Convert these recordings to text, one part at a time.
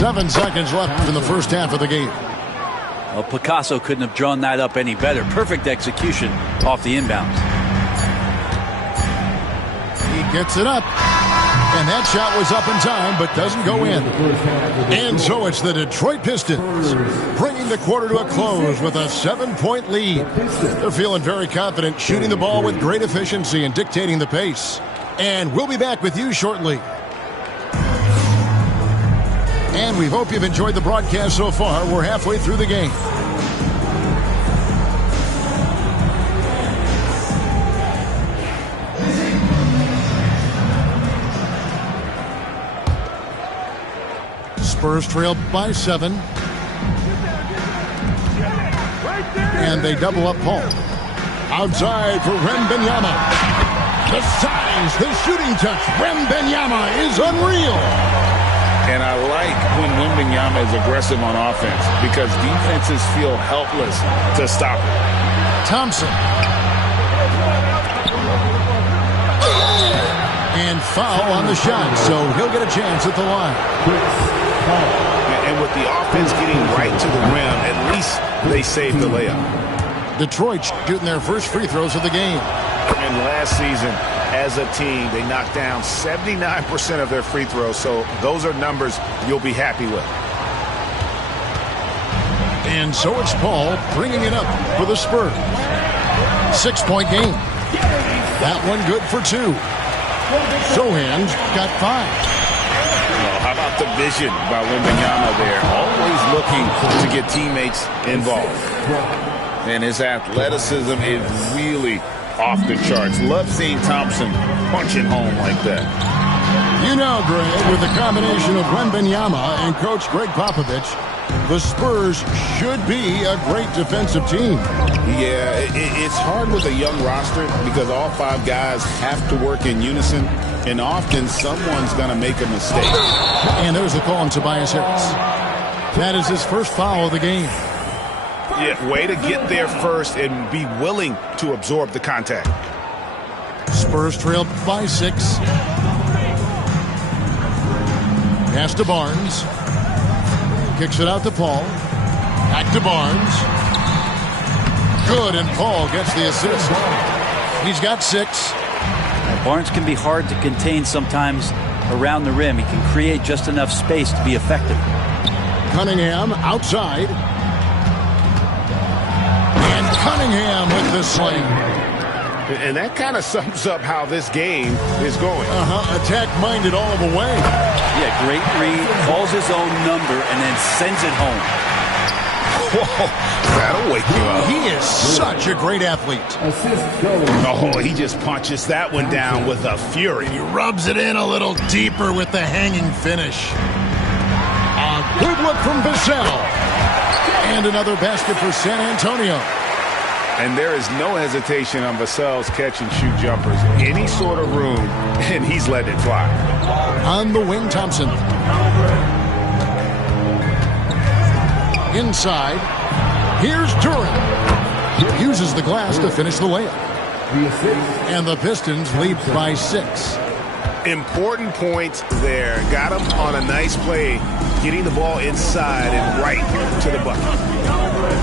7 seconds left in the first half of the game. Well, Picasso couldn't have drawn that up any better. Perfect execution off the inbounds. He gets it up. And that shot was up in time, but doesn't go in. And so it's the Detroit Pistons bringing the quarter to a close with a 7-point lead. They're feeling very confident, shooting the ball with great efficiency and dictating the pace. And we'll be back with you shortly. And we hope you've enjoyed the broadcast so far. We're halfway through the game. Spurs trail by 7. And they double up Paul. Outside for Wembanyama. The size, the shooting touch. Wembanyama is unreal. And I like when Wembanyama is aggressive on offense because defenses feel helpless to stop him. Thompson. And foul on the shot, so he'll get a chance at the line. And with the offense getting right to the rim, at least they saved the layup. Detroit shooting their first free throws of the game. And last season, as a team, they knocked down 79% of their free throws, so those are numbers you'll be happy with. And so it's Paul bringing it up for the Spurs. 6-point game. That one good for 2. Sohan's got 5. How about the vision by Wembanyama there? Always looking to get teammates involved. And his athleticism is really off the charts. Love seeing Thompson punching home like that. You know, Greg, with the combination of Wembanyama and Coach Greg Popovich, the Spurs should be a great defensive team. Yeah, it's hard with a young roster because all 5 guys have to work in unison, and often someone's going to make a mistake. And there's the call on Tobias Harris. That is his first foul of the game. Yeah, way to get there first and be willing to absorb the contact. Spurs trail by 6. Pass to Barnes. Kicks it out to Paul. Back to Barnes. Good, and Paul gets the assist. He's got 6. Barnes can be hard to contain sometimes around the rim. He can create just enough space to be effective. Cunningham outside. And Cunningham with the slam. And that kind of sums up how this game is going. Attack-minded all the way. Yeah, great read. Calls his own number and then sends it home. Whoa, that'll wake you up. He is such a great athlete. Oh, he just punches that one down with a fury. He rubs it in a little deeper with the hanging finish. A good look from Vassell. And another basket for San Antonio. And there is no hesitation on Vassell's catch-and-shoot jumpers. Any sort of room, and he's letting it fly. On the wing, Thompson. Inside. Here's Duren. Uses the glass to finish the layup. And the Pistons lead by 6. Important points there. Got him on a nice play, getting the ball inside and right to the bucket.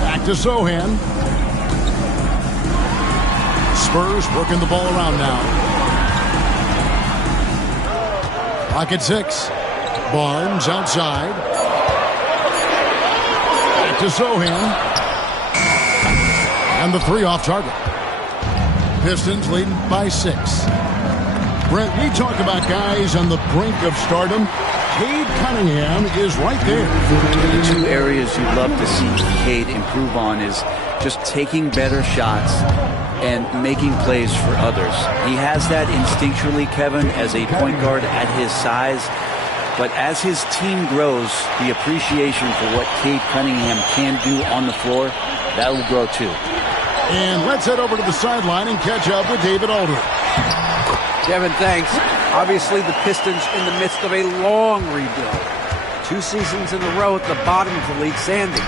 Back to Sohan. Spurs working the ball around now. Pocket 6. Barnes outside. Back to Sohan. And the 3 off target. Pistons leading by 6. Brent, we talk about guys on the brink of stardom. Cade Cunningham is right there. The 2 areas you'd love to see Cade improve on is just taking better shots and making plays for others. He has that instinctually, Kevin, as a point guard at his size. But as his team grows, the appreciation for what Cade Cunningham can do on the floor, that will grow too. And let's head over to the sideline and catch up with David Aldridge. Kevin, thanks. Obviously, the Pistons in the midst of a long rebuild. 2 seasons in a row at the bottom of the league standings.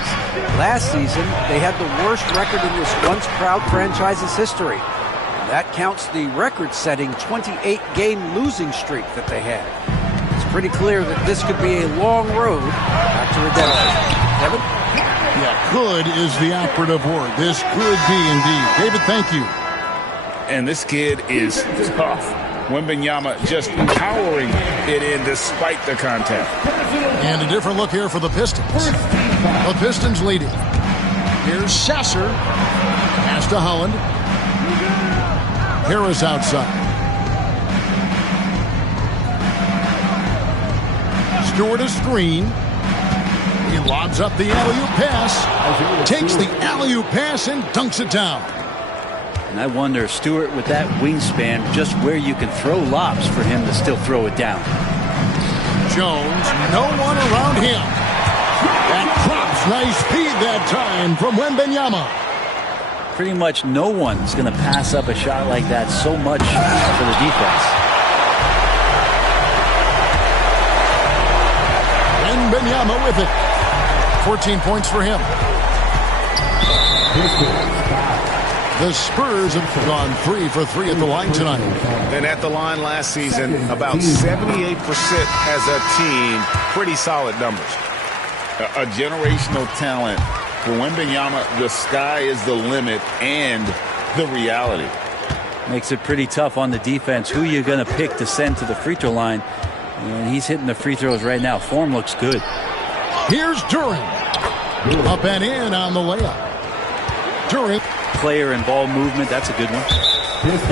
Last season, they had the worst record in this once-proud franchise's history. And that counts the record-setting 28-game losing streak that they had. It's pretty clear that this could be a long road back to redemption. Kevin? Yeah, could is the operative word. This could be indeed. David, thank you. And this kid is tough. Wembanyama just powering it in despite the contact. And a different look here for the Pistons. The Pistons leading. Here's Sasser. Pass to Holland. Harris outside. Stewart a screen. He lobs up the alley-oop pass. Takes the alley-oop pass and dunks it down. And I wonder, Stewart, with that wingspan, just where you can throw lobs for him to still throw it down. Jones, no one around him. That crops, nice speed that time from Wembanyama. Pretty much no one's going to pass up a shot like that so much for the defense. Wembanyama with it. 14 points for him. The Spurs have gone 3 for 3 at the line tonight. And at the line last season, about 78% as a team. Pretty solid numbers. A generational talent. For Wembanyama, the sky is the limit and the reality. Makes it pretty tough on the defense. Who you're going to pick to send to the free throw line. And he's hitting the free throws right now. Form looks good. Here's Duren. Up and in on the layup. Duren. Player and ball movement, that's a good one.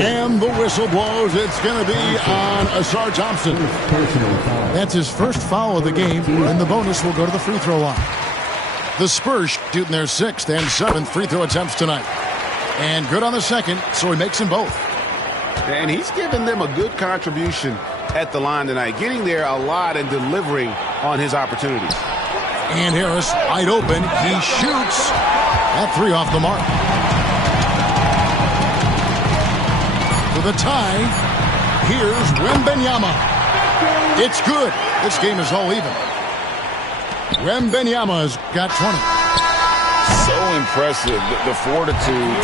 And the whistle blows. It's going to be on Asar Thompson. That's his first foul of the game, and the bonus will go to the free throw line. The Spurs shooting their 6th and 7th free throw attempts tonight. And good on the second, so he makes them both. And he's given them a good contribution at the line tonight, getting there a lot and delivering on his opportunities. And Harris wide open. He shoots. That 3 off the mark. For the tie, here's Wembanyama. It's good. This game is all even. Wembanyama's got 20. So impressive, the fortitude,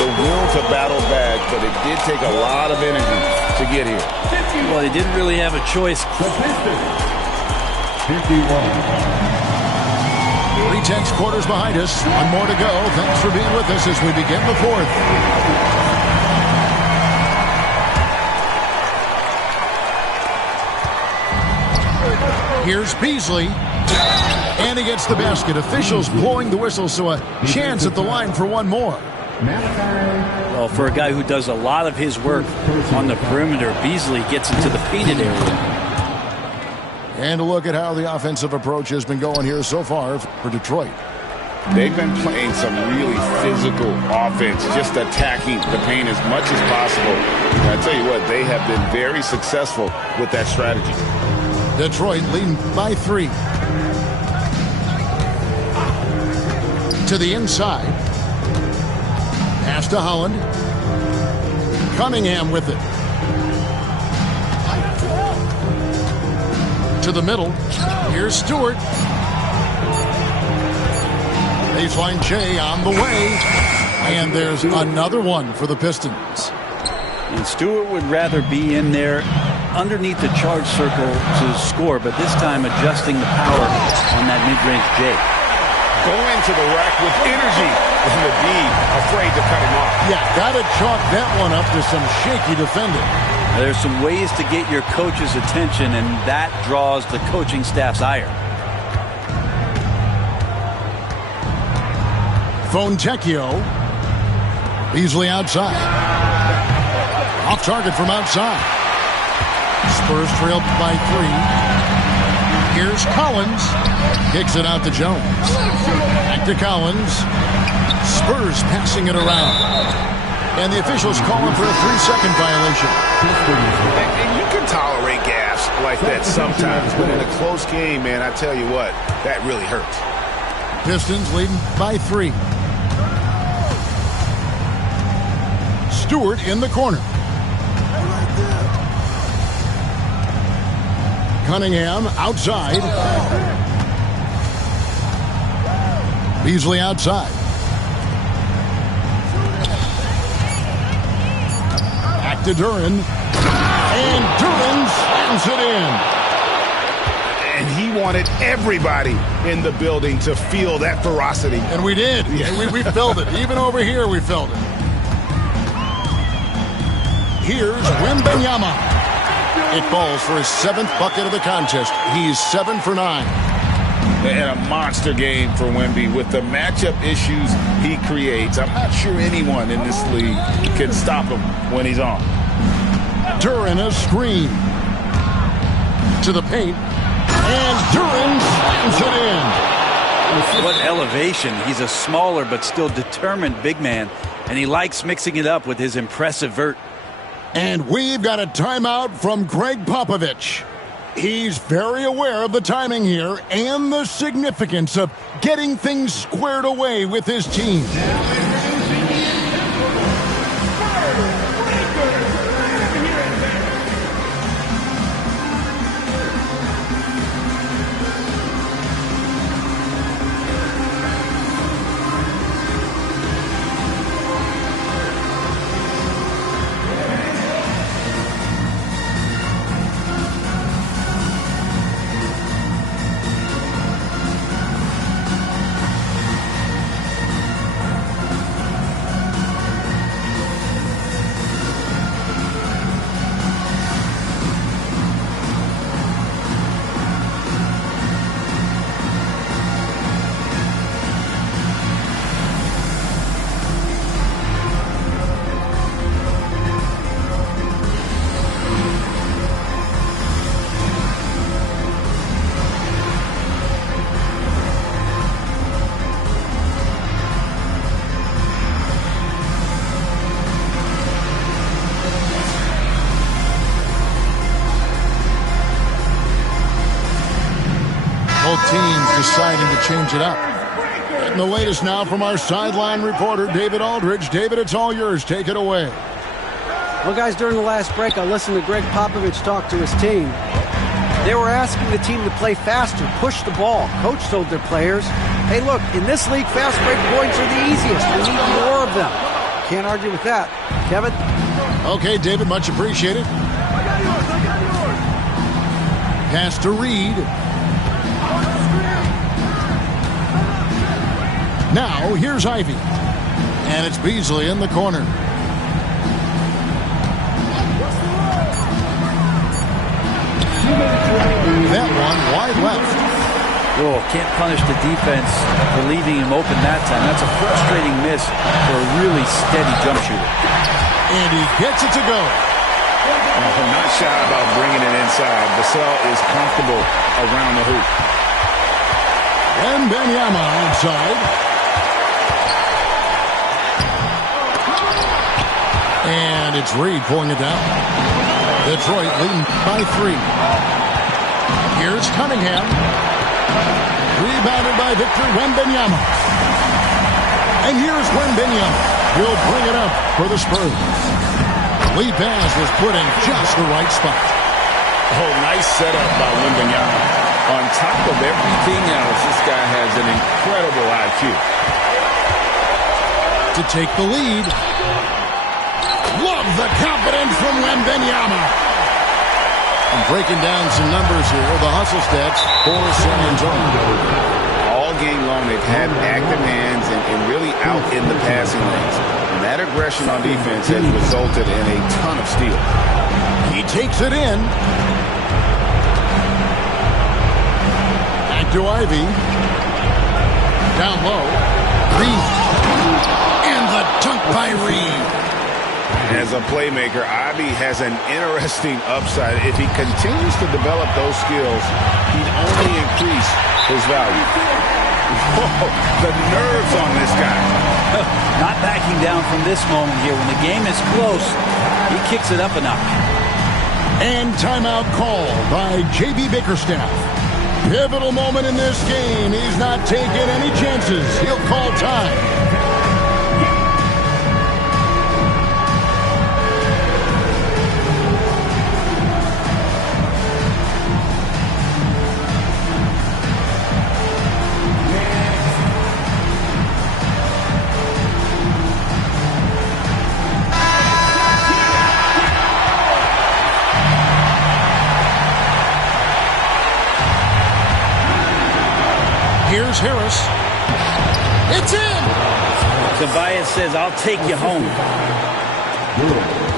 the will to battle back, but it did take a lot of energy to get here. Well, they didn't really have a choice. 3/10 quarters behind us. One more to go. Thanks for being with us as we begin the 4th. Here's Beasley. And he gets the basket. Officials blowing the whistle, so a chance at the line for one more. Well, for a guy who does a lot of his work on the perimeter, Beasley gets into the painted area. And a look at how the offensive approach has been going here so far for Detroit. They've been playing some really physical offense, just attacking the paint as much as possible. And I tell you what, they have been very successful with that strategy. Detroit leading by 3. To the inside. Pass to Holland. Cunningham with it. To the middle. Here's Stewart. Baseline Jay on the way. And there's another one for the Pistons. And Stewart would rather be in there underneath the charge circle to score, but this time adjusting the power on that mid-range Jay. Going to the rack with energy. And the D afraid to cut him off. Yeah, got to chalk that one up to some shaky defending. There's some ways to get your coach's attention, and that draws the coaching staff's ire. Fontecchio. Beasley outside. Off target from outside. Spurs trailed by 3. Here's Collins. Kicks it out to Jones. Back to Collins. Spurs passing it around. And the officials calling for a 3-second violation. And you can tolerate gaffes like that sometimes, but in a close game, man, I tell you what, that really hurts. Pistons leading by 3. Stewart in the corner. Cunningham outside. Beasley outside. Back to Duren. And Duren slams it in. wanted everybody in the building to feel that ferocity. And we did. Yeah. We felt it. Even over here, we felt it. Here's Wembanyama. It falls for his 7th bucket of the contest. He's 7 for 9. And a monster game for Wemby with the matchup issues he creates. I'm not sure anyone in this league can stop him when he's on. Duren a screen. To the paint. And Duren slams it in. What elevation. He's a smaller but still determined big man. And he likes mixing it up with his impressive vert. And we've got a timeout from Greg Popovich. He's very aware of the timing here and the significance of getting things squared away with his team. Both teams deciding to change it up. And the latest now from our sideline reporter, David Aldridge. David, it's all yours. Take it away. Well, guys, during the last break, I listened to Greg Popovich talk to his team. They were asking the team to play faster, push the ball. Coach told their players, hey, look, in this league, fast break points are the easiest. We need more of them. Can't argue with that. Kevin? Okay, David, much appreciated. Pass to Reed. Now, here's Ivy. And it's Beasley in the corner. That one wide left. Oh, can't punish the defense for leaving him open that time. That's a frustrating miss for a really steady jump shooter. And he gets it to go. Not shy about bringing it inside. Vassell is comfortable around the hoop. And Wembanyama inside. And it's Reed pulling it down. Detroit leading by 3. Here's Cunningham. Rebounded by Victor Wembanyama. And here's Wembanyama. He'll bring it up for the Spurs. Lee pass was put in just the right spot. Oh, nice setup by Wembanyama. On top of everything else, this guy has an incredible IQ. To take the lead. Love the confidence from Wembanyama. And breaking down some numbers here, the hustle stats for San Antonio. All game long, they've had active hands and really out in the passing lanes. And that aggression on defense has resulted in a ton of steals. He takes it in. Back to Ivy. Down low. Reed. And the dunk by Reed. As a playmaker, Ivy has an interesting upside. If he continues to develop those skills, he'd only increase his value. Whoa, the nerves on this guy. Not backing down from this moment here. When the game is close, he kicks it up a notch. And timeout called by J.B. Bickerstaff. Pivotal moment in this game. He's not taking any chances. He'll call time. Here's Harris. It's in! Tobias says, I'll take you home.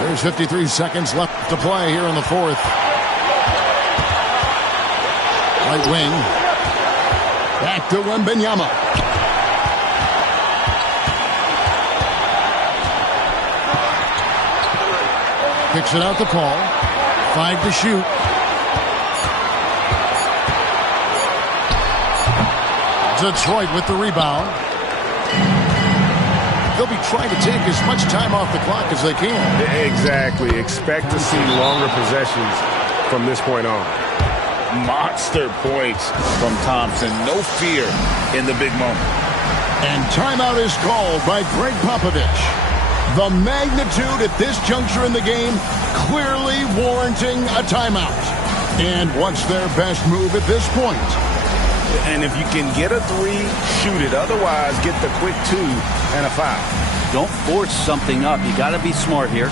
There's 53 seconds left to play here in the fourth. Right wing. Back to Wembanyama. Kicks it out to Paul. 5 to shoot. Detroit with the rebound. They'll be trying to take as much time off the clock as they can. Exactly. Expect to see longer possessions from this point on. Monster points from Thompson. No fear in the big moment. And timeout is called by Greg Popovich. The magnitude at this juncture in the game clearly warranting a timeout. And what's their best move at this point? And if you can get a 3, shoot it. Otherwise, get the quick 2 and a foul. Don't force something up. You got to be smart here.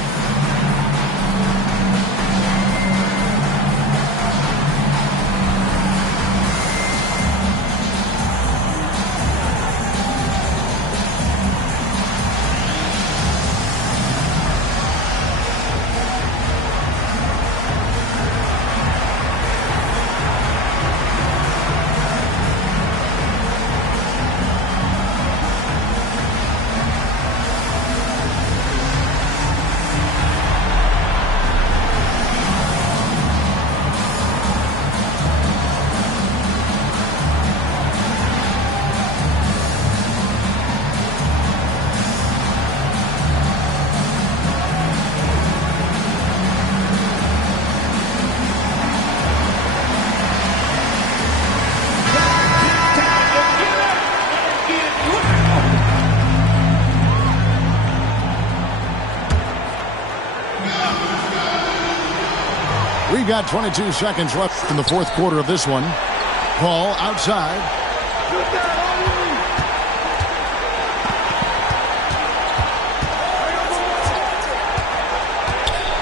We've got 22 seconds left in the fourth quarter of this one. Paul outside.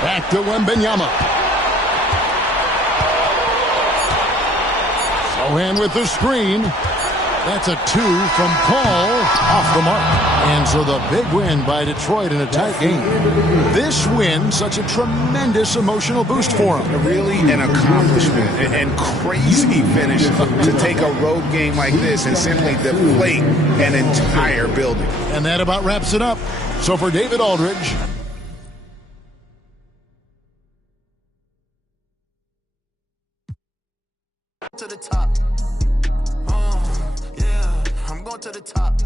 Back to Wembanyama. Sohan with the screen. That's a 2 from Paul, off the mark. And so the big win by Detroit in a tight game. This win, such a tremendous emotional boost for them. Really an accomplishment and crazy finish to take a road game like this and simply deflate an entire building. And that about wraps it up. So for David Aldridge. To the top. I'm going to the top.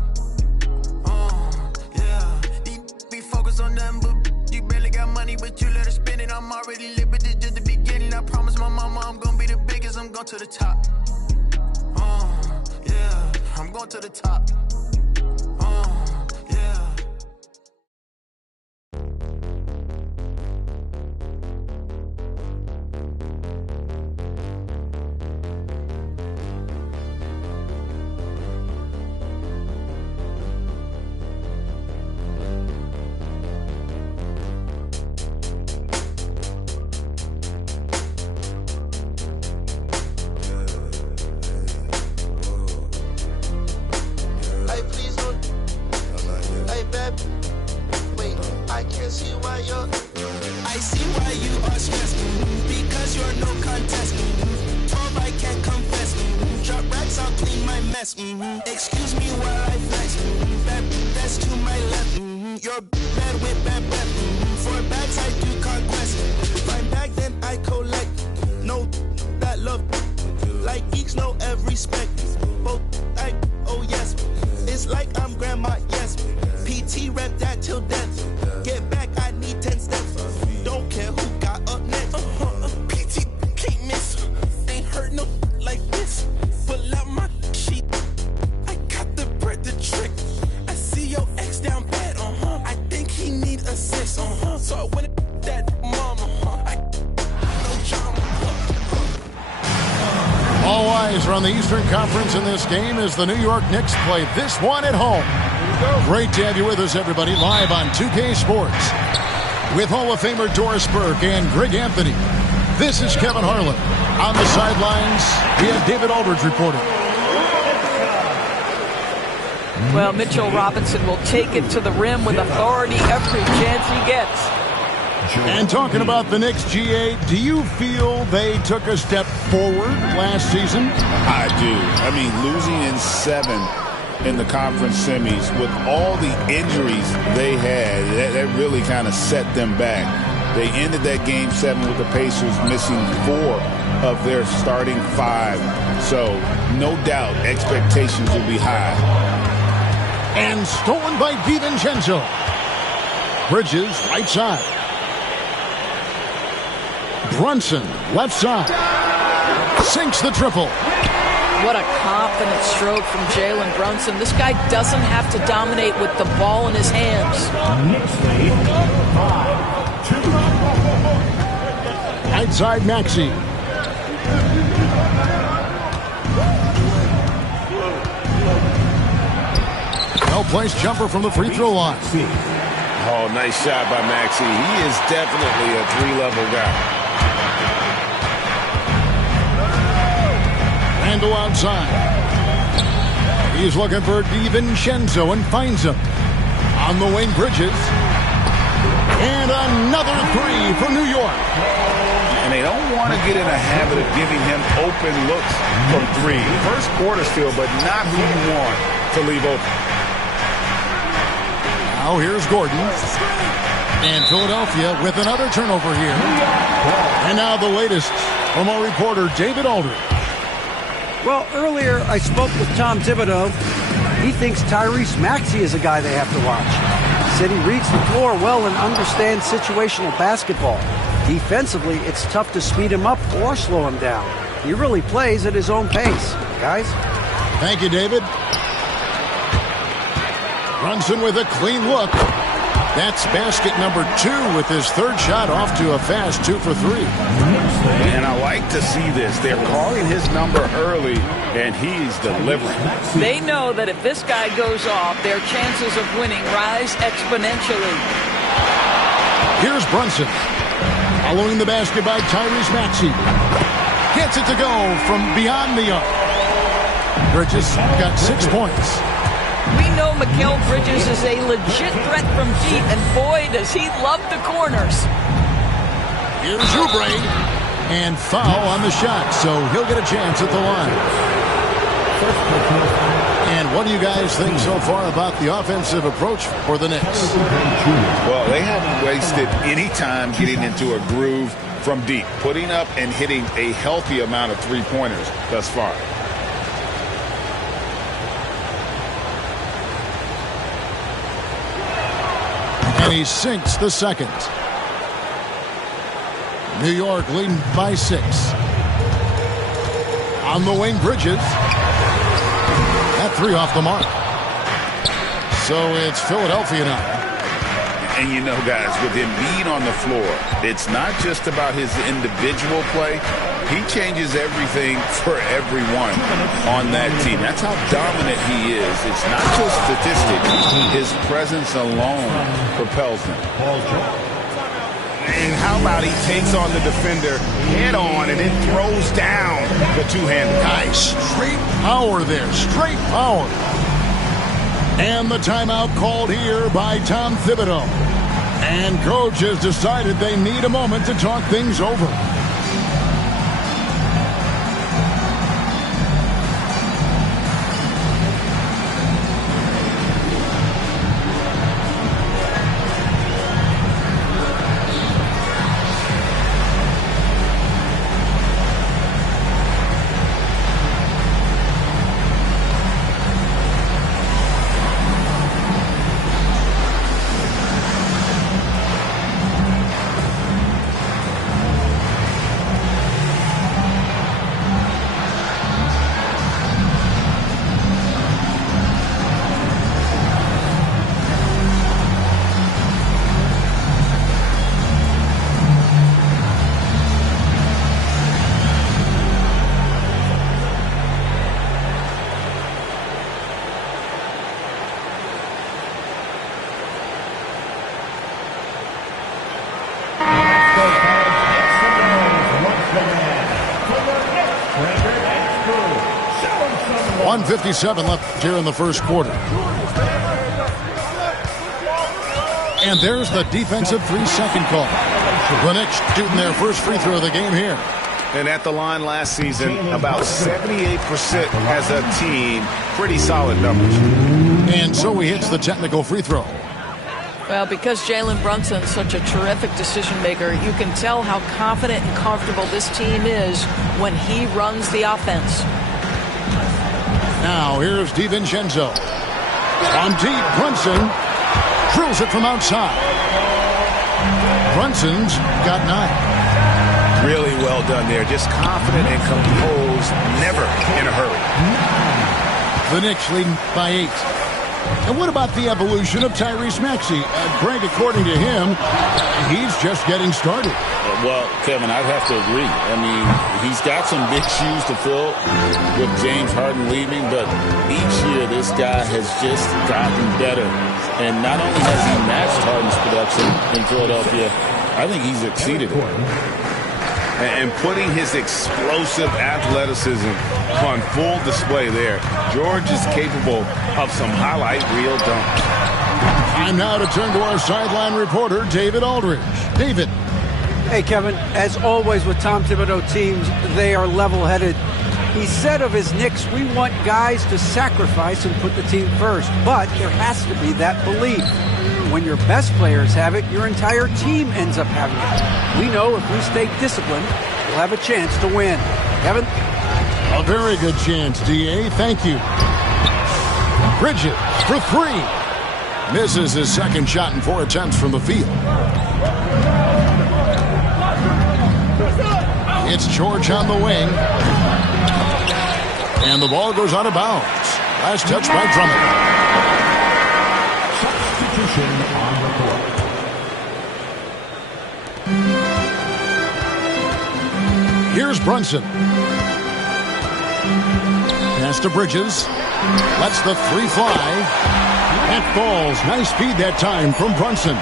Be focused on them, but you barely got money, but you let her spend it. I'm already lit, but this just the beginning. I promise my mama I'm gonna be the biggest. I'm going to the top. I'm going to the top. I see why you are stressed, because you're no contest. 12, I can't confess. Drop racks, I'll clean my mess. Excuse me while I flex. That's to my left. You're bad with bad breath. For bags, I do conquest. Find bag, then I collect. No, that love. Like geeks know every spec. Both, oh yes. It's like I'm grandma, yes. PT rep that till death. Get back, I need 10 steps. Don't care who got up next. PT can't miss. Ain't heard no like this. Pull out my sheet. I got the bread to trick. I see your ex down bad. I think he need assist. So I went that mama. I no drama. All eyes are on the Eastern Conference in this game as the New York Knicks play this one at home. Great to have you with us, everybody, live on 2K Sports. With Hall of Famer Doris Burke and Greg Anthony, this is Kevin Harlan. On the sidelines, we have David Aldridge reporting. Well, Mitchell Robinson will take it to the rim with authority every chance he gets. And talking about the Knicks, GA, do you feel they took a step forward last season? I do. I mean, losing in 7 in the conference semis with all the injuries they had, that really kind of set them back. They ended that game 7 with the Pacers missing 4 of their starting 5. So, no doubt, expectations will be high. And stolen by DiVincenzo. Bridges, right side. Brunson, left side. Sinks the triple. What a confident stroke from Jalen Brunson. This guy doesn't have to dominate with the ball in his hands. Right side, Maxey. Well-placed jumper from the free throw line. Oh, nice shot by Maxey. He is definitely a 3-level guy. Randle outside. He's looking for DiVincenzo and finds him. On the wing, Bridges. And another 3 for New York. And they don't want to get in a habit of giving him open looks from 3. First quarter still, but not who you want to leave open. Now here's Gordon. And Philadelphia with another turnover here. And now the latest from our reporter, David Aldridge. Well, earlier I spoke with Tom Thibodeau. He thinks Tyrese Maxey is a guy they have to watch. He said he reads the floor well and understands situational basketball. Defensively, it's tough to speed him up or slow him down. He really plays at his own pace. Guys? Thank you, David. Brunson with a clean look. That's basket number 2 with his third shot off to a fast 2 for 3. And I like to see this. They're calling his number early, and he's delivering. They know that if this guy goes off, their chances of winning rise exponentially. Here's Brunson. Following the basket by Tyrese Maxey. Gets it to go from beyond the arc. Bridges got 6 points. We know Mikal Bridges is a legit threat from deep, and boy, does he love the corners. Here's Oubre, and foul on the shot, so he'll get a chance at the line. And what do you guys think so far about the offensive approach for the Knicks? Well, they haven't wasted any time getting into a groove from deep, putting up and hitting a healthy amount of three-pointers thus far. And he sinks the second. New York leading by 6. On the wing, Bridges. That 3 off the mark. So it's Philadelphia now. And you know, guys, with Embiid on the floor, it's not just about his individual play. He changes everything for everyone on that team. That's how dominant he is. It's not just statistics. His presence alone propels him. And how about he takes on the defender head on and then throws down the two-handed. Nice. Straight power there. Straight power. And the timeout called here by Tom Thibodeau. And coach has decided they need a moment to talk things over. 1:57 left here in the first quarter. And there's the defensive 3-second call. The Knicks shooting their first free throw of the game here. And at the line last season, about 78% as a team. Pretty solid numbers. And so he hits the technical free throw. Well, because Jalen Brunson's such a terrific decision maker, you can tell how confident and comfortable this team is when he runs the offense. Now here's DiVincenzo. On deep, Brunson drills it from outside. Brunson's got 9. Really well done there. Just confident and composed, never in a hurry. The Knicks leading by 8. And what about the evolution of Tyrese Maxey? Greg, according to him, he's just getting started. Well, Kevin, I'd have to agree. I mean, he's got some big shoes to fill with James Harden leaving, but each year this guy has just gotten better. And not only has he matched Harden's production in Philadelphia, I think he's exceeded it. And putting his explosive athleticism on full display there. George is capable of some highlight reel dunks. Time now to turn to our sideline reporter, David Aldridge. David. Hey, Kevin, as always with Tom Thibodeau teams, they are level-headed. He said of his Knicks, we want guys to sacrifice and put the team first, but there has to be that belief. When your best players have it, your entire team ends up having it. We know if we stay disciplined, we'll have a chance to win. Kevin? A very good chance, D.A. Thank you. Bridges for 3. Misses his second shot in 4 attempts from the field. It's George on the wing. And the ball goes out of bounds. Last touch by Drummond. Here's Brunson. Pass to Bridges. Lets the 3 fly. It falls. Nice speed that time from Brunson.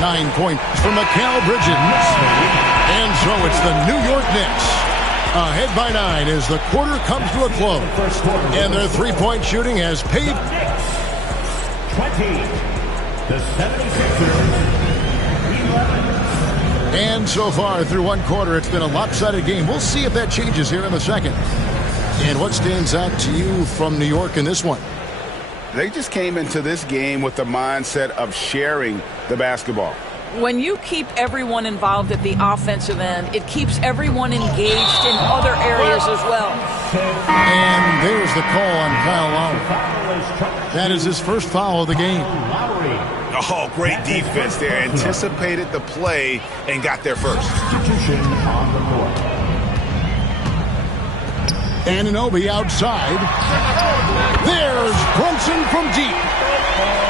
9 points from Mikal Bridges. And so it's the New York Knicks ahead by 9 as the quarter comes to a close. And their 3-point shooting has paid. 20. The 76ers. 11. And so far through one quarter, it's been a lopsided game. We'll see if that changes here in the second. And what stands out to you from New York in this one? They just came into this game with the mindset of sharing the basketball. When you keep everyone involved at the offensive end, it keeps everyone engaged in other areas as well. And there's the call on Kyle Lowry. That is his first foul of the game. Oh, great defense there. Anticipated the play and got there first. Anunoby outside. There's Brunson from deep.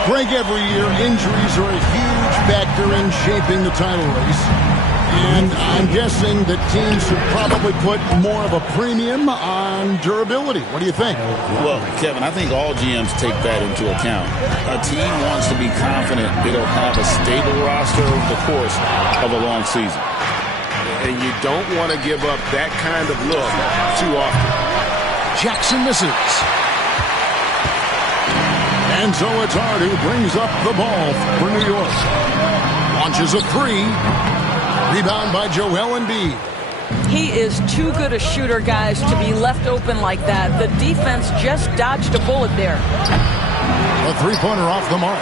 Greg, every year injuries are a huge factor in shaping the title race. And I'm guessing that teams should probably put more of a premium on durability. What do you think? Well, Kevin, I think all GMs take that into account. A team wants to be confident it'll have a stable roster over the course of a long season. And you don't want to give up that kind of look too often. Jackson misses. And so it's Hart who brings up the ball for New York. Launches a 3. Rebound by Joel Embiid. He is too good a shooter, guys, to be left open like that. The defense just dodged a bullet there. A 3-pointer off the mark.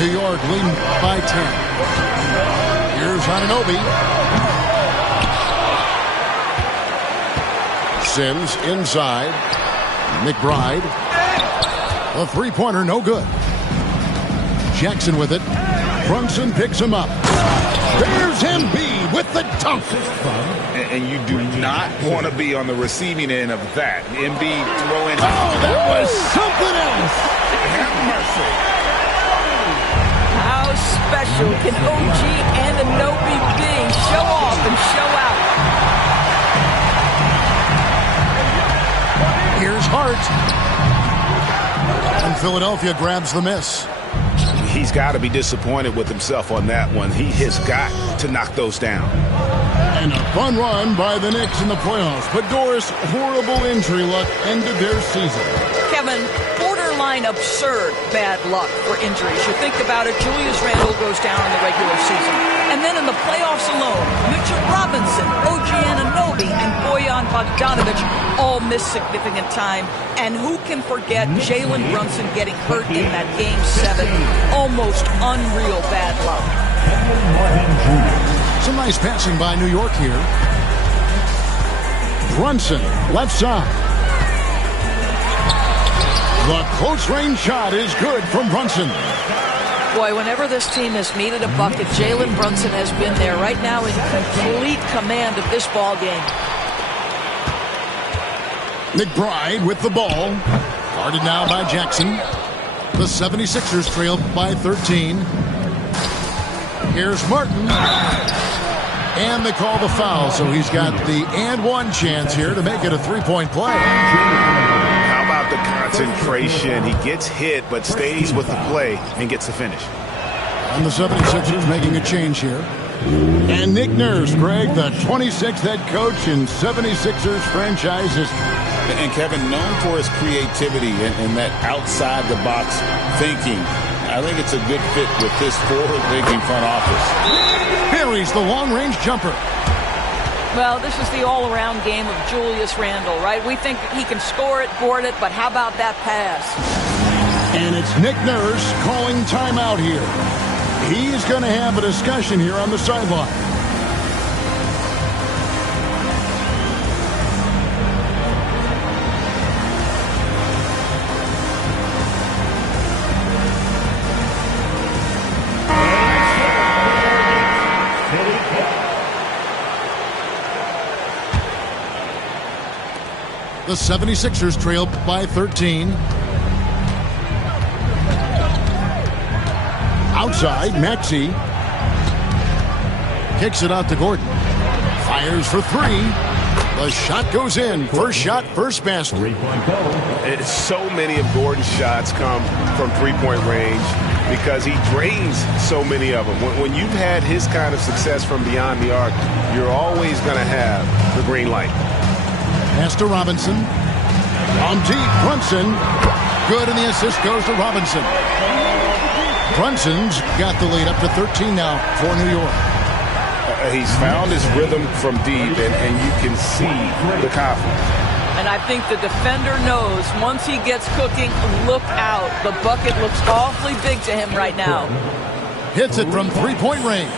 New York leading by 10. Here's Anunoby. Sims inside. McBride. A 3-pointer, no good. Jackson with it. Brunson picks him up. There's Embiid with the dunk. And you do not want to be on the receiving end of that. Embiid throwing. Oh, that was something else. Have mercy. How special can OG Anunoby be? Show off and show out. Here's Hart. And Philadelphia grabs the miss. He's got to be disappointed with himself on that one. He has got to knock those down. And a fun run by the Knicks in the playoffs. But Doris, horrible injury luck ended their season. Kevin, borderline absurd bad luck for injuries. You think about it, Julius Randle goes down in the regular season. And then in the playoffs alone, Mitchell Robinson, OG Anunoby, and Bojan Bogdanovic all miss significant time. And who can forget Jalen Brunson getting hurt in that Game 7? Almost unreal bad luck. Some nice passing by New York here. Brunson, left side. The close-range shot is good from Brunson. Boy, whenever this team has needed a bucket, Jalen Brunson has been there right now in complete command of this ball game. McBride with the ball. Guarded now by Jackson. The 76ers trail by 13. Here's Martin. And they call the foul, so he's got the and one chance here to make it a three-point play. How about the concentration? He gets hit, but stays with the play and gets the finish. And the 76ers making a change here. And Nick Nurse, Greg, the 26th head coach in 76ers franchise history. And Kevin, known for his creativity and that outside-the-box thinking. I think it's a good fit with this forward-thinking front office. Buries the long-range jumper. Well, this is the all-around game of Julius Randle, right? We think he can score it, board it, but how about that pass? And it's Nick Nurse calling timeout here. He's going to have a discussion here on the sideline. The 76ers trail by 13. Outside, Maxey kicks it out to Gordon. Fires for three. The shot goes in. First shot, first basket. So many of Gordon's shots come from three-point range because he drains so many of them. When you've had his kind of success from beyond the arc, you're always going to have the green light. Pass to Robinson. On deep, Brunson. Good, and the assist goes to Robinson. Brunson's got the lead up to 13 now for New York. He's found his rhythm from deep, and you can see the confidence. And I think the defender knows once he gets cooking, look out. The bucket looks awfully big to him right now. Hits it from three-point range.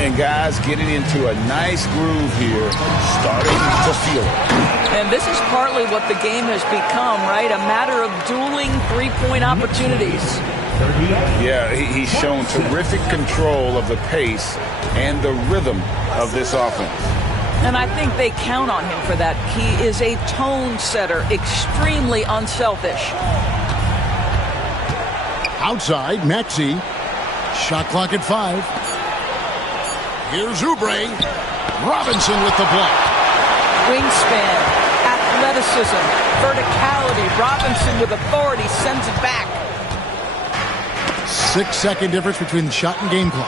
And guys getting into a nice groove here, starting to feel it. And this is partly what the game has become, right? A matter of dueling three-point opportunities. Yeah, he's shown terrific control of the pace and the rhythm of this offense. And I think they count on him for that. He is a tone setter, extremely unselfish. Outside, Maxey. Shot clock at 5. Here's Oubre. Robinson with the block. Wingspan, athleticism, verticality. Robinson with authority sends it back. 6-second difference between the shot and game clock.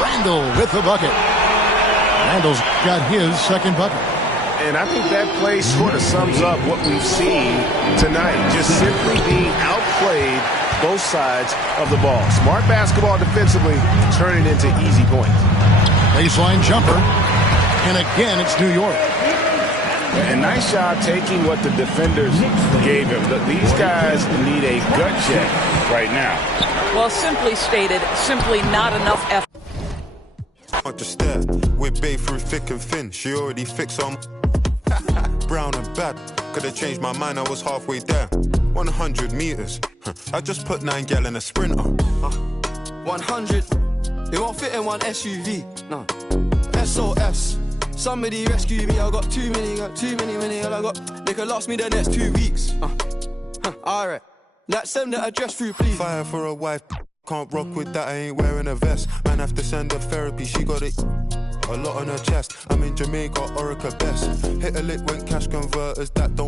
Randle with the bucket. Randle's got his second bucket. And I think that play sort of sums up what we've seen tonight. Just simply being outplayed both sides of the ball. Smart basketball defensively, turning into easy points. Baseline jumper. And again, it's New York. And nice job taking what the defenders gave him. These guys need a gut check right now. Well, simply stated, simply not enough effort. Can't just stare. We're babe through thick and thin. She already fixed on brown and bad. Could have changed my mind, I was halfway there. 100 meters. I just put 9 gal in a sprinter. 100. It won't fit in one SUV. No. SOS. Somebody rescue me. I got too many. All I got. They could last me the next 2 weeks. Alright. That send the address through, please. Fire for a wife. Can't rock with that, I ain't wearing a vest. Man, have to send her therapy, she got it a lot on her chest. I'm in Jamaica, Orica best. Hit a lick when cash converters that don't